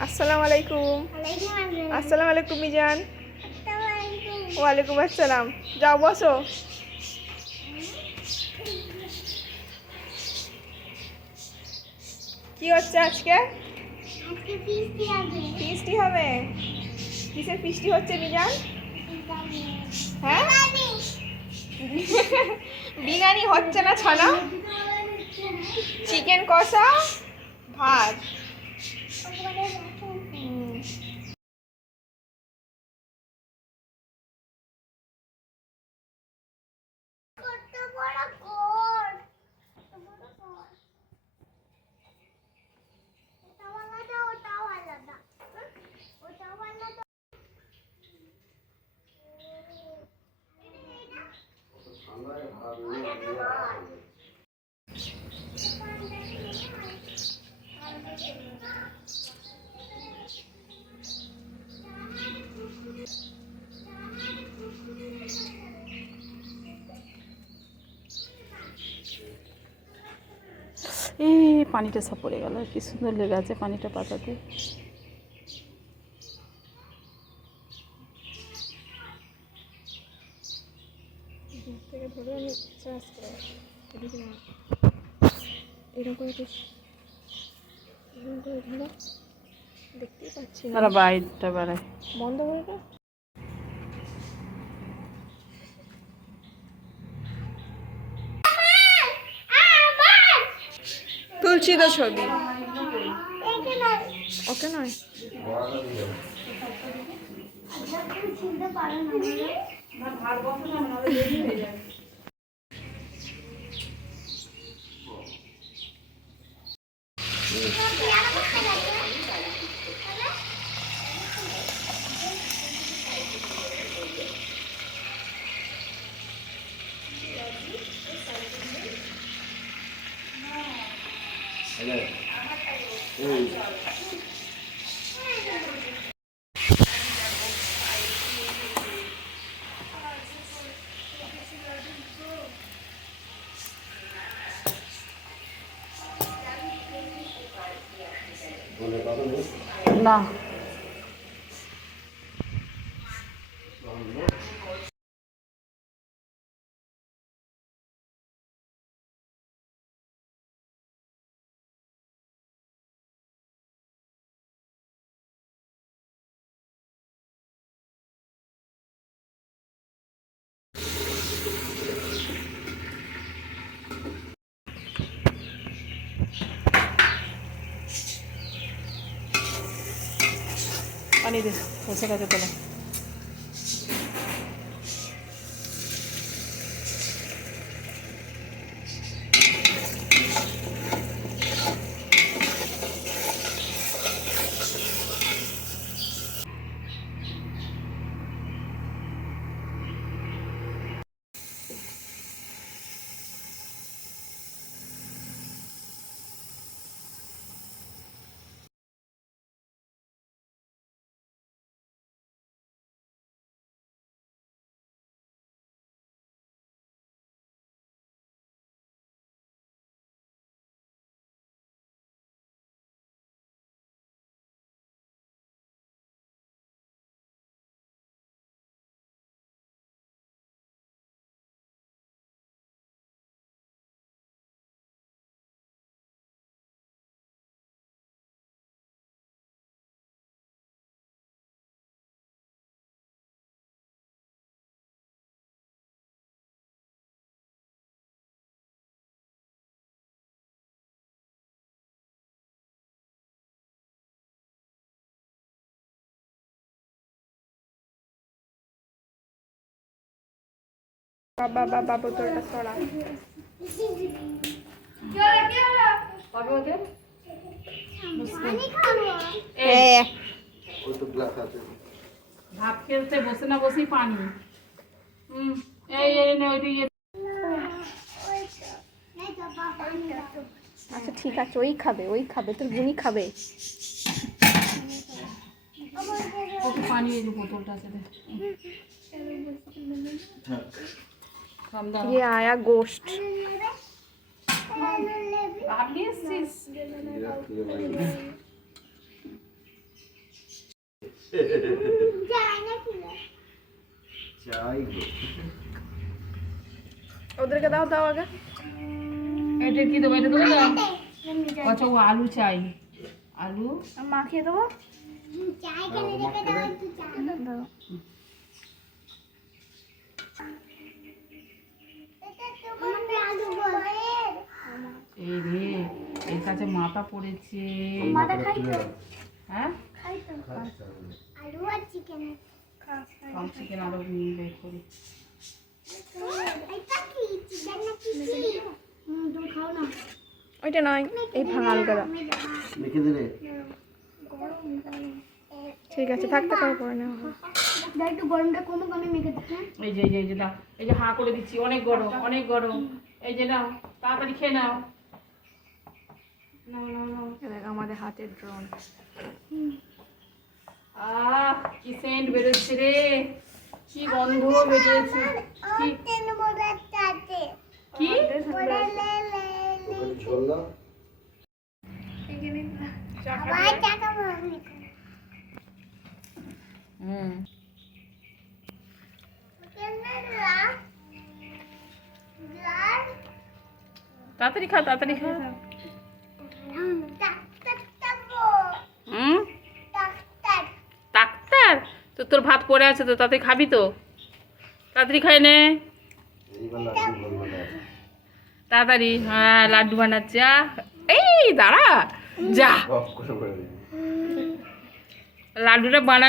আসসালামু আলাইকুম। আসসালামু আলাইকুম মিজান। ওয়ালাইকুম আসসালাম। যাও বসো। কি হচ্ছে আজকে? ফিস্টি হবে। কিসের ফিস্টি হচ্ছে মিজান? হ্যাঁ, বিরিয়ানি হচ্ছে না, ছানা, চিকেন কষা, ভাত। এই পানিটা সব পড়ে গেল, কি সুন্দর লেগে আছে পানিটা পাতাতে। দেখতেই পাচ্ছি না, তারা বাইরটা বাড়ায়। বন্ধ করে দাও। তুলছি তো ছবি, ওকে নয়। না, পানি দে, বসে গেছে তোলা। বাবা বাবা বোতলটা সরা। ভাত খেলতে বসে না বসেই পানি। এই আচ্ছা ঠিক আছে, ওই খাবে, ওই খাবে, তোর বুনি খাবে। পানি, এই বোতলটা আছে। ये आया गोश्त। ভাত নিয়ে এসছিস? চাই গো। ওদেরকে দাও দাও আগে। এটা কি দেবো? এটা দেবো না? আচ্ছা ও আলু চাই, আলু মাখিয়ে দেবো। দাও। এই রে, এর কাছে মাথা পড়েছে। হ্যাঁ কম চিকেন আরো বের করি। ওইটা নয়, এই ভাঙা আলুটা দাও। মেখে দিলে ঠিক আছে, থাকতে পারো, করে নেওয়া হবে। এই যে এই যে দাও, এই যে হাঁ করে দিচ্ছি, অনেক গরম অনেক গরম। এই যে নাও, তাড়াতাড়ি খেয়ে নাও। নাও নাও নাও। এ দেখ আমাদের হাতের ড্রোন। কি সেন্ট বেরোচ্ছে রে, কি গন্ধ বেরিয়েছে। কি ওখানে ঝোল দাও। হুম তাড়াতাড়ি খা তাড়াতাড়ি খা। হুম ডাক্তার তো তোর ভাত পড়ে আছে তো, তাড়াতাড়ি খাবি তো, তাড়াতাড়ি খাই নে এইবার লাড্ডু গোল বানাও। তাড়াতাড়ি। হ্যাঁ লাড্ডু বানাচ্ছে। এই দাঁড়া যা, গপ করে বলে দিবি। লাড্ডুটা বানা।